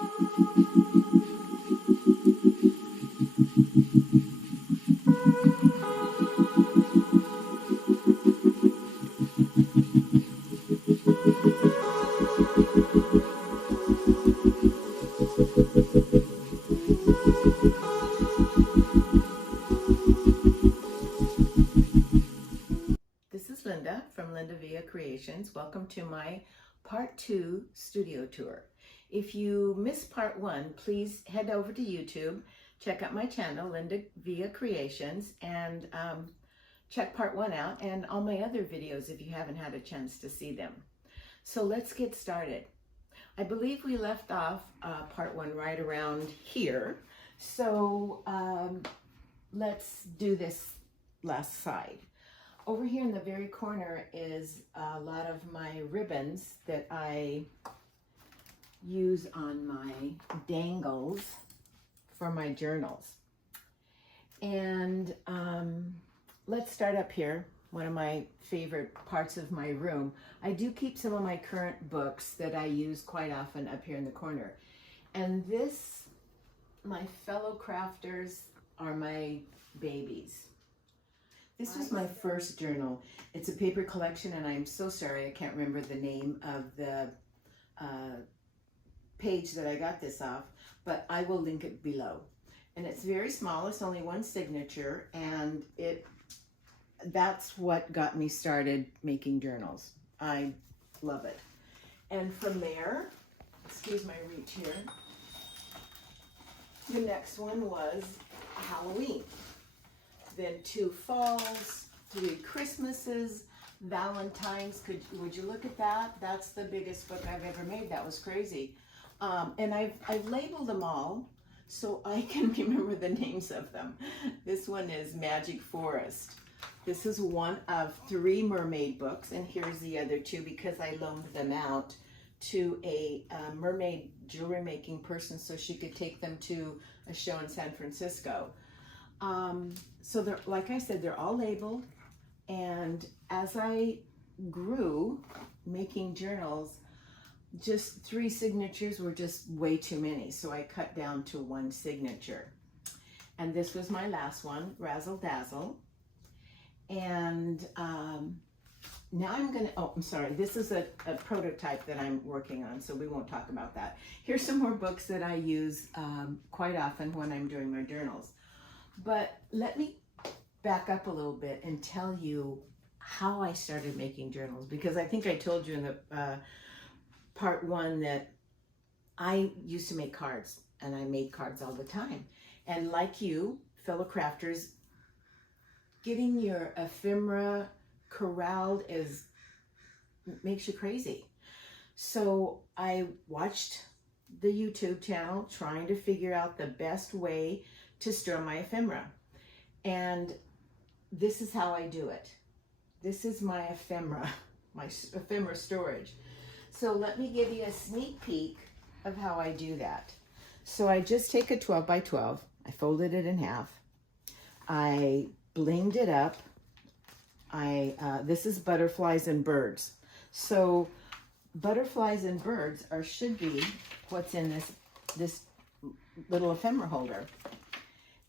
This is Linda from LindaVilla's. Welcome to my part 2 studio tour. If you missed part 1, please head over to YouTube, check out my channel, LindaVilla's, and check part 1 out and all my other videos if you haven't had a chance to see them. So let's get started. I believe we left off part 1 right around here. So let's do this last side. Over here in the very corner is a lot of my ribbons that I use on my dangles for my journals. And let's start up here, one of my favorite parts of my room. I do keep some of my current books that I use quite often up here in the corner. And this, my fellow crafters, are my babies. This was my first journal. It's a paper collection, and I'm so sorry I can't remember the name of the page that I got this off, but I will link it below. And it's very small, it's only one signature, and that's what got me started making journals. I love it. And from there, excuse my reach here, the next one was Halloween. Then 2 falls, 3 Christmases, Valentine's. Would you look at that? That's the biggest book I've ever made. That was crazy. And I've labeled them all so I can remember the names of them. This one is Magic Forest. This is one of 3 mermaid books, and here's the other 2 because I loaned them out to a mermaid jewelry making person so she could take them to a show in San Francisco. So they're, like I said, they're all labeled, and as I grew making journals, just 3 signatures were just way too many, so I cut down to 1 signature. And this was my last one, Razzle Dazzle. And now I'm gonna, oh, I'm sorry, this is a prototype that I'm working on, so we won't talk about that. Here's some more books that I use quite often when I'm doing my journals. But let me back up a little bit and tell you how I started making journals, because I think I told you in the part 1 that I used to make cards, and I made cards all the time. And like you, fellow crafters, getting your ephemera corralled makes you crazy. So I watched the YouTube channel trying to figure out the best way to store my ephemera. And this is how I do it. This is my ephemera storage. So let me give you a sneak peek of how I do that. So I just take a 12 by 12, I folded it in half, I blinged it up. This is butterflies and birds. So butterflies and birds should be what's in this little ephemera holder.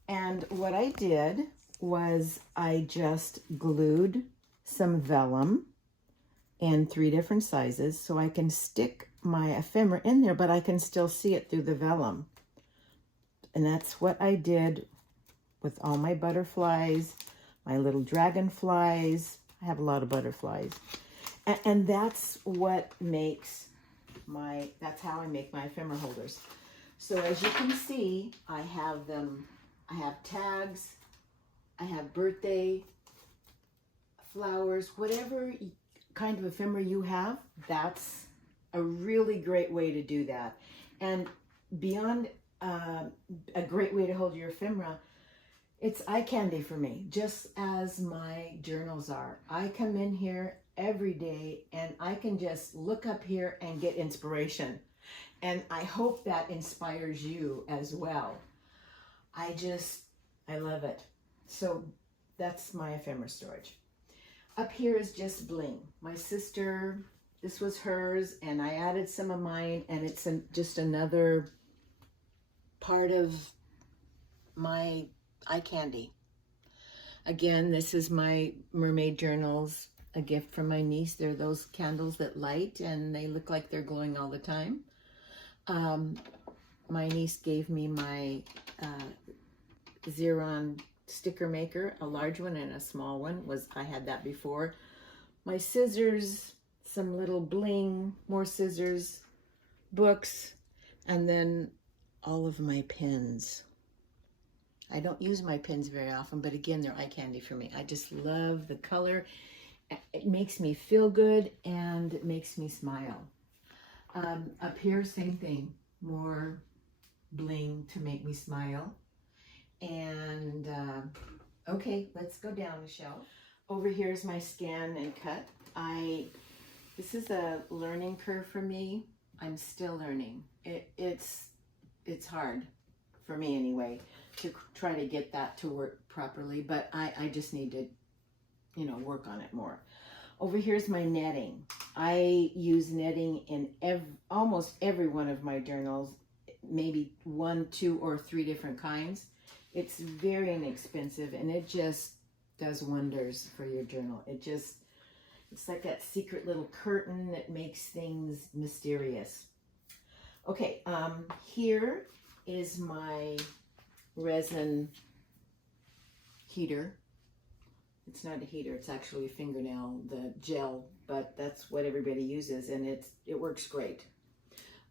And what I did was I just glued some vellum in 3 different sizes so I can stick my ephemera in there, but I can still see it through the vellum. And that's what I did with all my butterflies, my little dragonflies. I have a lot of butterflies. And that's what makes that's how I make my ephemera holders. So as you can see, I have them. I have tags, I have birthday, flowers, whatever kind of ephemera you have, that's a really great way to do that. And beyond a great way to hold your ephemera, it's eye candy for me, just as my journals are. I come in here every day and I can just look up here and get inspiration. And I hope that inspires you as well. I love it. So that's my ephemera storage. Up here is just bling. My sister, this was hers, and I added some of mine, and it's just another part of my eye candy. Again, this is my mermaid journals, a gift from my niece. They're those candles that light and they look like they're glowing all the time. My niece gave me my Xeron sticker maker, a large one and a small one. I had that before. My scissors, some little bling, more scissors, books, and then all of my pens. I don't use my pens very often, but again, they're eye candy for me. I just love the color. It makes me feel good and it makes me smile. Up here, same thing, more bling to make me smile. And okay, let's go down the shelf. Over here is my scan and cut. This is a learning curve for me. I'm still learning. It's hard for me anyway to try to get that to work properly, but I just need to, you know, work on it more. Over here's my netting. I use netting in almost every one of my journals, maybe 1, 2, or 3 different kinds. It's very inexpensive and it just does wonders for your journal. It's like that secret little curtain that makes things mysterious. Okay, here is my resin heater. It's not a heater, it's actually a fingernail, the gel, but that's what everybody uses and it works great.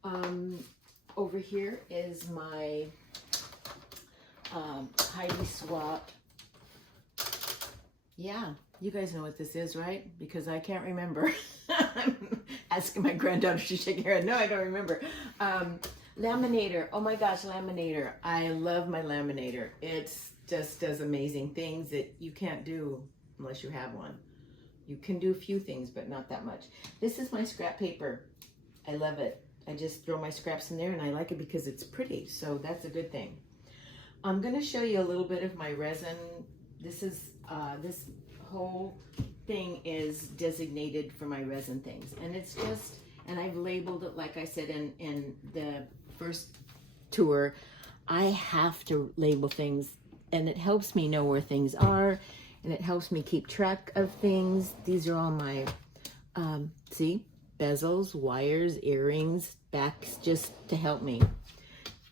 Over here is my Heidi Swap. Yeah, you guys know what this is, right? Because I can't remember. I'm asking my granddaughter to shake her head. No, I don't remember. Laminator. Oh my gosh, laminator. I love my laminator. It just does amazing things that you can't do unless you have one. You can do a few things, but not that much. This is my scrap paper. I love it. I just throw my scraps in there and I like it because it's pretty. So that's a good thing. I'm going to show you a little bit of my resin. This whole thing is designated for my resin things. And it's just, and I've labeled it, like I said in the first tour, I have to label things and it helps me know where things are and it helps me keep track of things. These are all my, see, bezels, wires, earrings, backs, just to help me.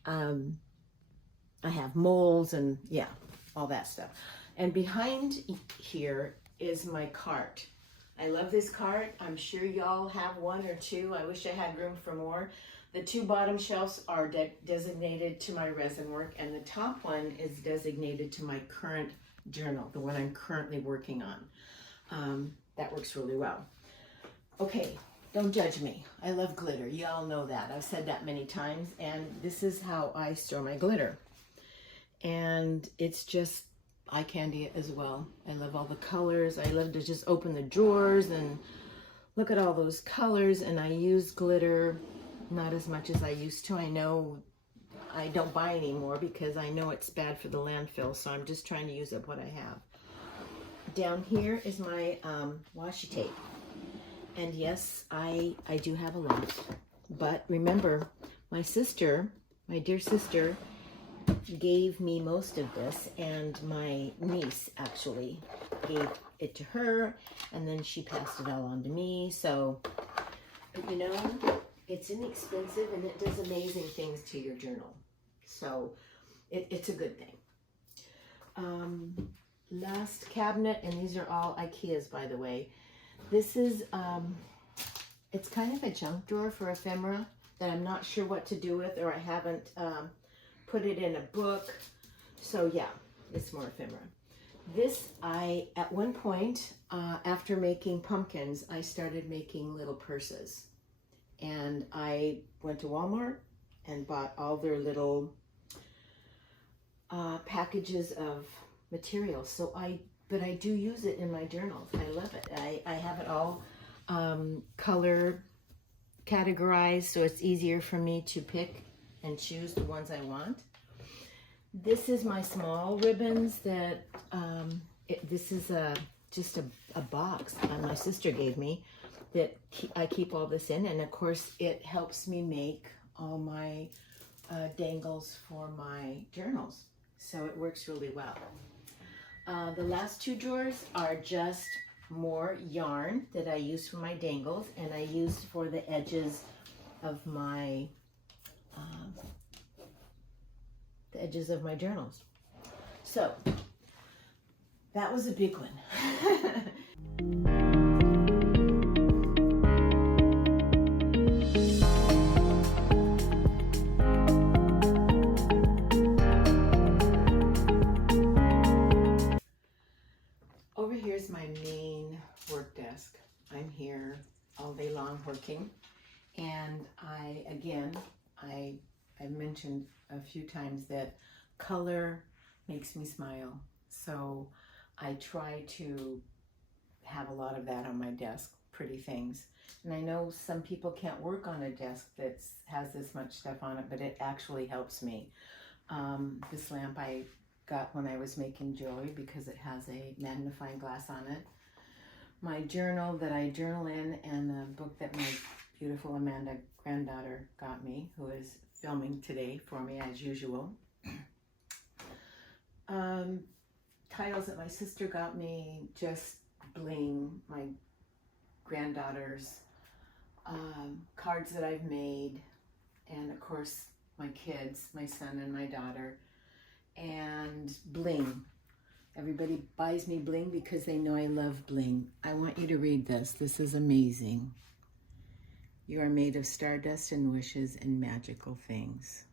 I have moles and yeah, all that stuff. And behind here is my cart. I love this cart. I'm sure y'all have 1 or 2. I wish I had room for more. The 2 bottom shelves are designated to my resin work, and the top one is designated to my current journal, the one I'm currently working on. That works really well. Okay, don't judge me. I love glitter. Y'all know that. I've said that many times, and this is how I store my glitter. And it's just eye candy as well. I love all the colors. I love to just open the drawers and look at all those colors, and I use glitter not as much as I used to. I know I don't buy anymore because I know it's bad for the landfill, so I'm just trying to use up what I have. Down here is my washi tape. And yes, I do have a lot. But remember, my sister, my dear sister, gave me most of this, and my niece actually gave it to her, and then she passed it all on to me. So, you know, it's inexpensive and it does amazing things to your journal. So it's a good thing. Last cabinet, and these are all Ikea's, by the way. This is, it's kind of a junk drawer for ephemera that I'm not sure what to do with, or I haven't put it in a book. So yeah, it's more ephemera. This, at one point, after making pumpkins, I started making little purses. And I went to Walmart and bought all their little packages of materials. So but I do use it in my journals. I love it. I have it all color categorized, so it's easier for me to pick and choose the ones I want. This is my small ribbons that, this is just a box my sister gave me that I keep all this in, and of course it helps me make all my dangles for my journals, so it works really well. The last two drawers are just more yarn that I use for my dangles, and I used for the edges of my journals. So that was a big one. Over here is my main work desk. I'm here all day long working, and I've mentioned a few times that color makes me smile, so I try to have a lot of that on my desk, pretty things. And I know some people can't work on a desk that has this much stuff on it, but it actually helps me. This lamp I got when I was making jewelry because it has a magnifying glass on it. My journal that I journal in, and the book that my beautiful Amanda granddaughter got me, who is filming today for me as usual. Titles that my sister got me, just bling, my granddaughter's, cards that I've made, and of course my kids, my son and my daughter, and bling. Everybody buys me bling because they know I love bling. I want you to read this. This is amazing. You are made of stardust and wishes and magical things.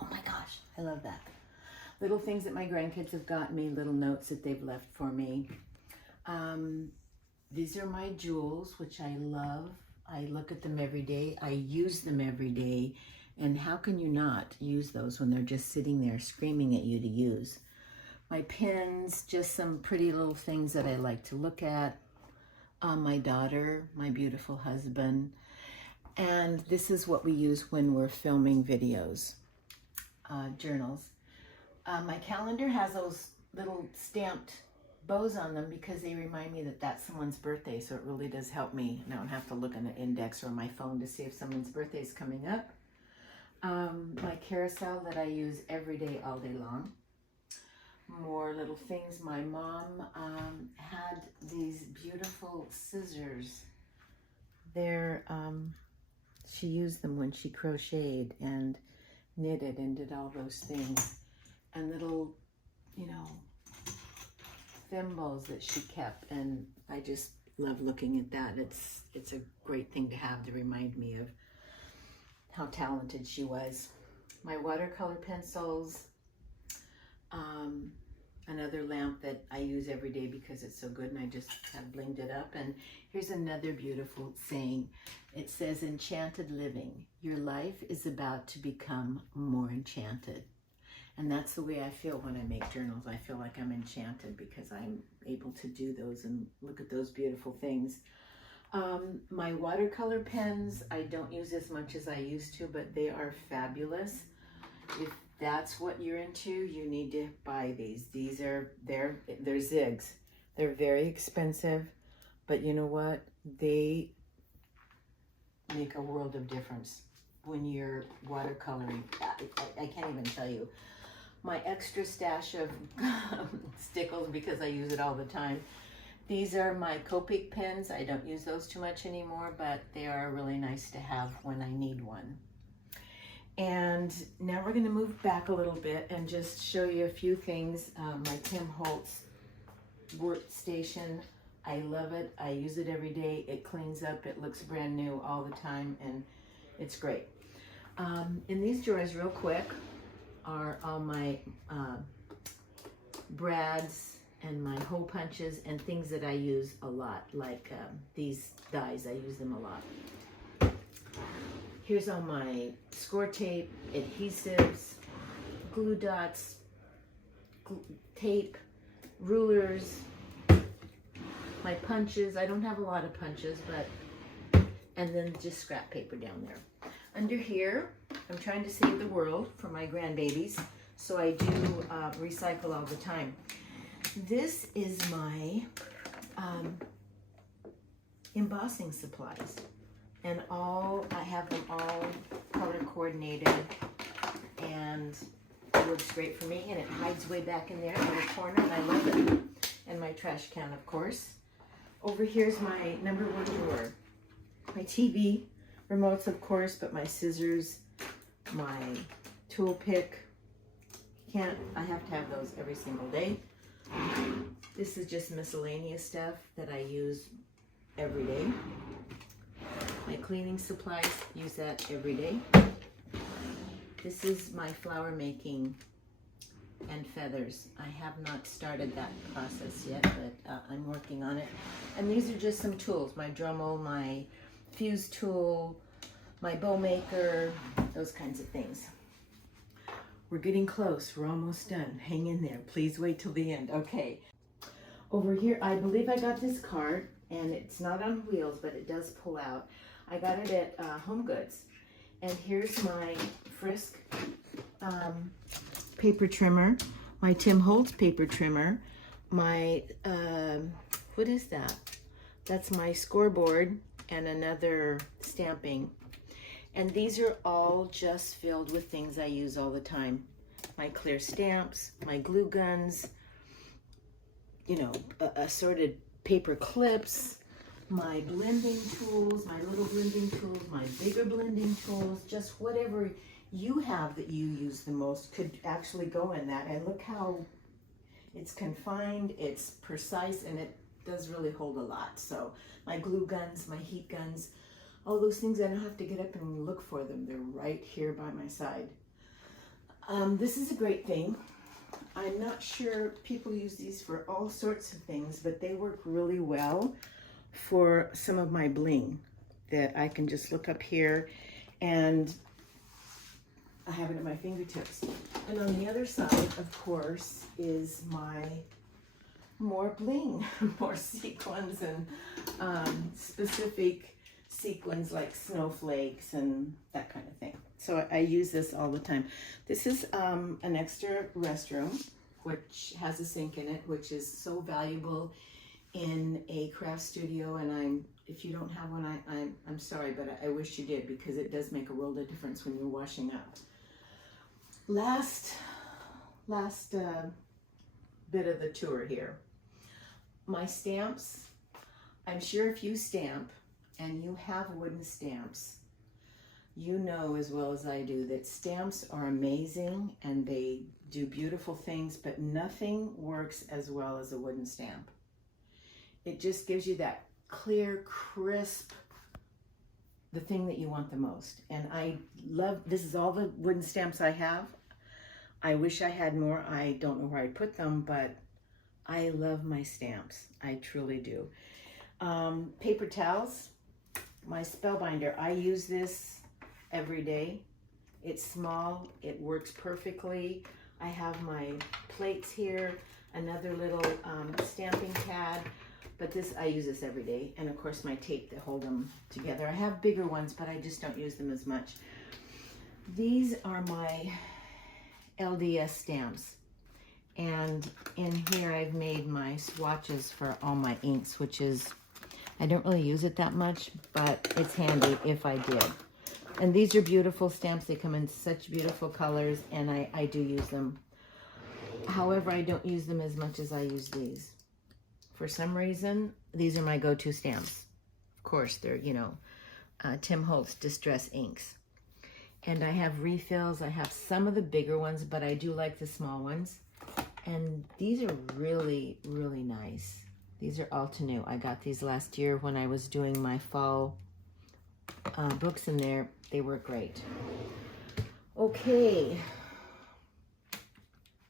Oh my gosh, I love that. Little things that my grandkids have got me, little notes that they've left for me. These are my jewels, which I love. I look at them every day. I use them every day. And how can you not use those when they're just sitting there screaming at you to use? My pins, just some pretty little things that I like to look at. My daughter, my beautiful husband. And this is what we use when we're filming videos, journals. My calendar has those little stamped bows on them because they remind me that that's someone's birthday, so it really does help me. I don't have to look on the index or my phone to see if someone's birthday is coming up. My carousel that I use every day, all day long. More little things. My mom had these beautiful scissors. She used them when she crocheted and knitted and did all those things. And little, thimbles that she kept, and I just love looking at that. It's a great thing to have to remind me of how talented she was. My watercolor pencils, another lamp that I use every day because it's so good, and I just have blinged it up. And here's another beautiful saying. It says, enchanted living. Your life is about to become more enchanted. And that's the way I feel when I make journals. I feel like I'm enchanted because I'm able to do those and look at those beautiful things. My watercolor pens, I don't use as much as I used to, but they are fabulous. If that's what you're into, you need to buy these. They're zigs. They're very expensive, but you know what? They make a world of difference when you're watercoloring. I can't even tell you. My extra stash of stickles, because I use it all the time. These are my Copic pens. I don't use those too much anymore, but they are really nice to have when I need one. And now we're going to move back a little bit and just show you a few things. My Tim Holtz workstation. I love it. I use it every day. It cleans up. It looks brand new all the time, and it's great. In these drawers, real quick, are all my brads and my hole punches and things that I use a lot, like these dies. I use them a lot. Here's all my score tape, adhesives, glue dots, tape, rulers, my punches. I don't have a lot of punches, and then just scrap paper down there. Under here, I'm trying to save the world for my grandbabies, so I do recycle all the time. This is my embossing supplies, and I have them all color coordinated. and it works great for me, and it hides way back in there in the corner, and I love it. And my trash can, of course. Over here's my number one drawer. My TV, remotes, of course, but my scissors, my tool pick. I have to have those every single day. This is just miscellaneous stuff that I use every day. My cleaning supplies, use that every day. This is my flower making and feathers. I have not started that process yet, but I'm working on it. And these are just some tools, my Dremel, my fuse tool, my bow maker, those kinds of things. We're getting close. We're almost done. Hang in there. Please wait till the end. Okay. Over here, I believe I got this cart, and it's not on wheels, but it does pull out. I got it at Home Goods. And here's my Frisk paper trimmer, my Tim Holtz paper trimmer, my, what is that? That's my scoreboard and another stamping. And these are all just filled with things I use all the time. My clear stamps, my glue guns, you know, assorted paper clips, my blending tools, my little blending tools, my bigger blending tools, just whatever you have that you use the most could actually go in that. And look how it's confined, it's precise, and it does really hold a lot. So my glue guns, my heat guns, all those things, I don't have to get up and look for them. They're right here by my side. This is a great thing. I'm not sure, people use these for all sorts of things, but they work really well for some of my bling that I can just look up here, and I have it at my fingertips. And on the other side, of course, is my more bling, more sequins and specific sequins like snowflakes and that kind of thing. So I use this all the time. This is an extra restroom, which has a sink in it, which is so valuable in a craft studio. And if you don't have one, I'm sorry, but I wish you did, because it does make a world of difference when you're washing up. Last bit of the tour here. My stamps. I'm sure if you stamp and you have wooden stamps, you know as well as I do that stamps are amazing and they do beautiful things, but nothing works as well as a wooden stamp. It just gives you that clear, crisp, the thing that you want the most. And I love, this is all the wooden stamps I have. I wish I had more. I don't know where I'd put them, but I love my stamps. I truly do. Paper towels, my spellbinder. I use this every day. It's small, it works perfectly. I have my plates here, another little stamping pad, but I use this every day. And of course my tape to hold them together. I have bigger ones, but I just don't use them as much. These are my LDS stamps. And in here I've made my swatches for all my inks, which is, I don't really use it that much, but it's handy if I did. And these are beautiful stamps. They come in such beautiful colors, and I do use them. However, I don't use them as much as I use these. For some reason, these are my go-to stamps. Of course, they're, you know, Tim Holtz Distress Inks. And I have refills. I have some of the bigger ones, but I do like the small ones. And these are really, really nice. These are all to new. I got these last year when I was doing my fall books in there. They work great. Okay.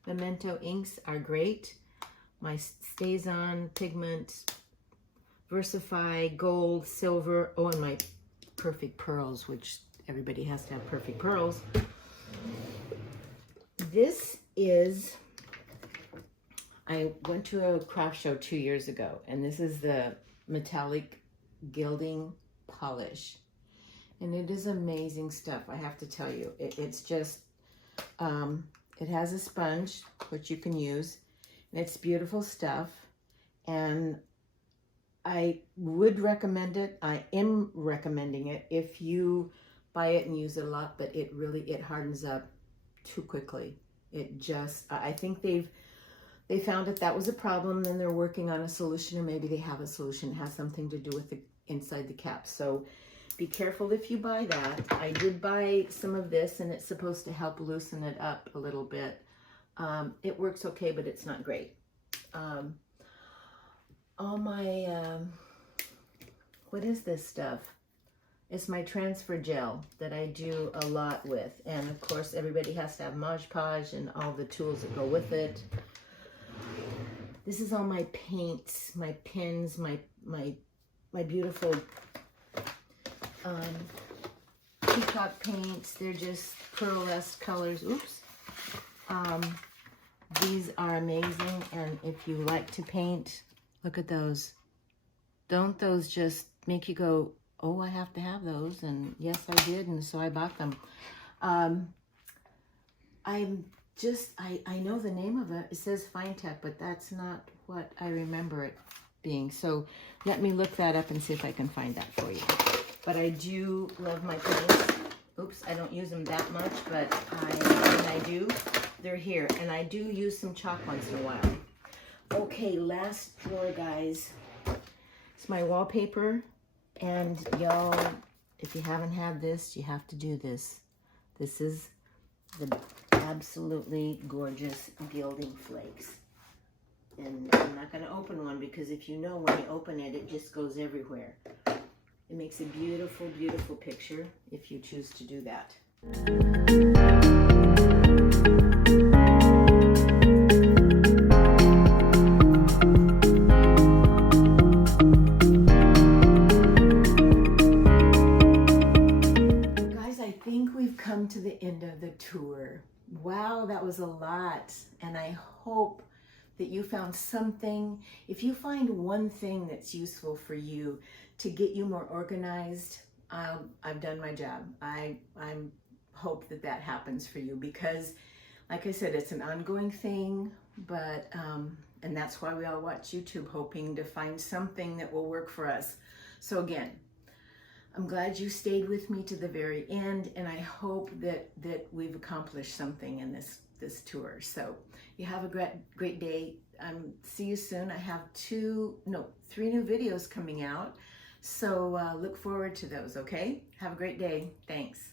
Memento inks are great. My StazOn pigment, Versify, gold, silver. Oh, and my perfect pearls, which everybody has to have perfect pearls. This is, I went to a craft show 2 years ago, and this is the metallic gilding polish. And it is amazing stuff, I have to tell you. It's just, it has a sponge, which you can use, and it's beautiful stuff. And I would recommend it. I am recommending it if you buy it and use it a lot, but it hardens up too quickly. It just, I think they found that was a problem, and they're working on a solution, or maybe they have a solution. It has something to do with the inside the cap. So be careful if you buy that. I did buy some of this, and it's supposed to help loosen it up a little bit. It works okay, but it's not great. All my, what is this stuff? It's my transfer gel that I do a lot with. And of course, everybody has to have Mod Podge and all the tools that go with it. This is all my paints, my pens, my beautiful peacock paints. They're just pearlescent colors. Oops. These are amazing, and if you like to paint, look at those. Don't those just make you go, oh, I have to have those? And yes, I did, and so I bought them. I know the name of it. It says Fine Tech, but that's not what I remember it being. So let me look that up and see if I can find that for you. But I do love my paints. Oops, I don't use them that much, but when I do, they're here. And I do use some chalk once in a while. Okay, last drawer, guys. It's my wallpaper. And y'all, if you haven't had this, you have to do this. This is the absolutely gorgeous gilding flakes. And I'm not going to open one, because if you know, when you open it, it just goes everywhere. It makes a beautiful, beautiful picture if you choose to do that. Guys, I think we've come to the end of the tour. Wow, that was a lot. And I hope that you found something. If you find one thing that's useful for you to get you more organized, I've done my job. I hope that happens for you, because like I said, it's an ongoing thing, but and that's why we all watch YouTube, hoping to find something that will work for us. So again, I'm glad you stayed with me to the very end, and I hope that we've accomplished something in this tour. So you have a great day. See you soon. I have 3 new videos coming out. So look forward to those, okay? Have a great day. Thanks.